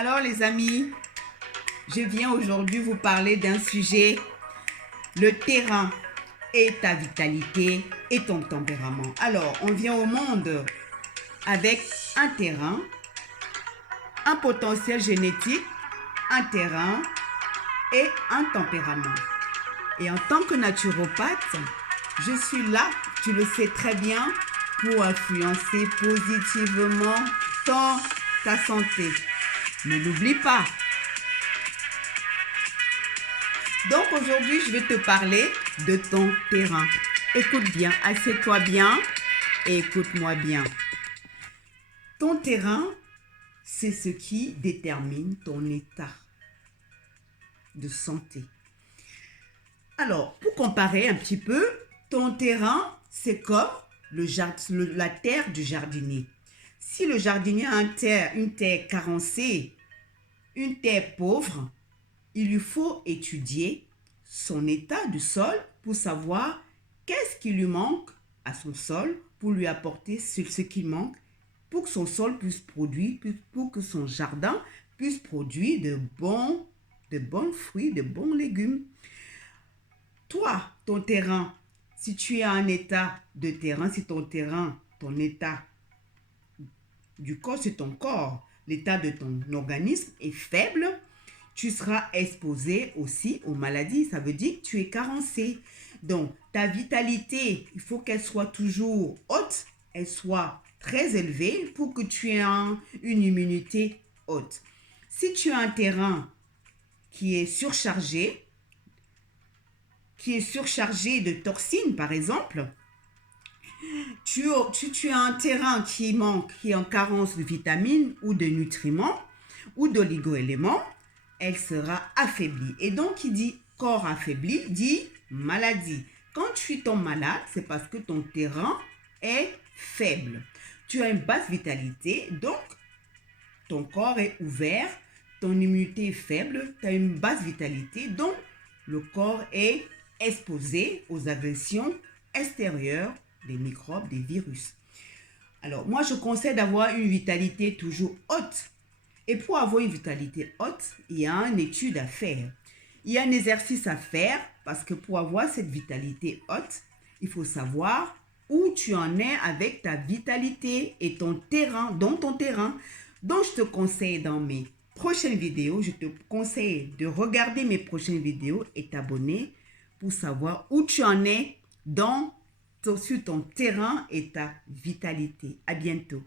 Alors les amis, je viens aujourd'hui vous parler d'un sujet, le terrain et ta vitalité et ton tempérament. Alors, on vient au monde avec un terrain, un potentiel génétique, un terrain et un tempérament. Et en tant que naturopathe, je suis là, tu le sais très bien, pour influencer positivement ta santé. Ne l'oublie pas. Donc aujourd'hui, je vais te parler de ton terrain. Écoute bien, assieds-toi bien et écoute-moi bien. Ton terrain, c'est ce qui détermine ton état de santé. Alors, pour comparer un petit peu, ton terrain, c'est comme la terre du jardinier. Si le jardinier a une terre carencée, une terre pauvre, il lui faut étudier son état du sol pour savoir qu'est-ce qui lui manque à son sol pour lui apporter ce qui manque pour que son sol puisse produire, pour que son jardin puisse produire de bons fruits, de bons légumes. Toi, ton terrain, si tu es en état de terrain, si ton terrain, ton état du corps, c'est ton corps, l'état de ton organisme est faible, tu seras exposé aussi aux maladies. Ça veut dire que tu es carencé. Donc, ta vitalité, il faut qu'elle soit toujours haute, elle soit très élevée pour que tu aies une immunité haute. Si tu as un terrain qui est surchargé de toxines, par exemple, tu as un terrain qui est en carence de vitamines ou de nutriments ou d'oligo-éléments, elle sera affaiblie. Et donc, qui dit corps affaibli, dit maladie. Quand tu tombes malade, c'est parce que ton terrain est faible. Tu as une basse vitalité, donc ton corps est ouvert, ton immunité est faible, tu as une basse vitalité, donc le corps est exposé aux agressions extérieures des microbes, des virus. Alors, moi, je conseille d'avoir une vitalité toujours haute. Et pour avoir une vitalité haute, il y a une étude à faire. Il y a un exercice à faire parce que pour avoir cette vitalité haute, il faut savoir où tu en es avec ta vitalité et ton terrain, Donc, je te conseille dans mes prochaines vidéos, je te conseille de regarder mes prochaines vidéos et t'abonner pour savoir où tu en es sur ton terrain et ta vitalité. À bientôt.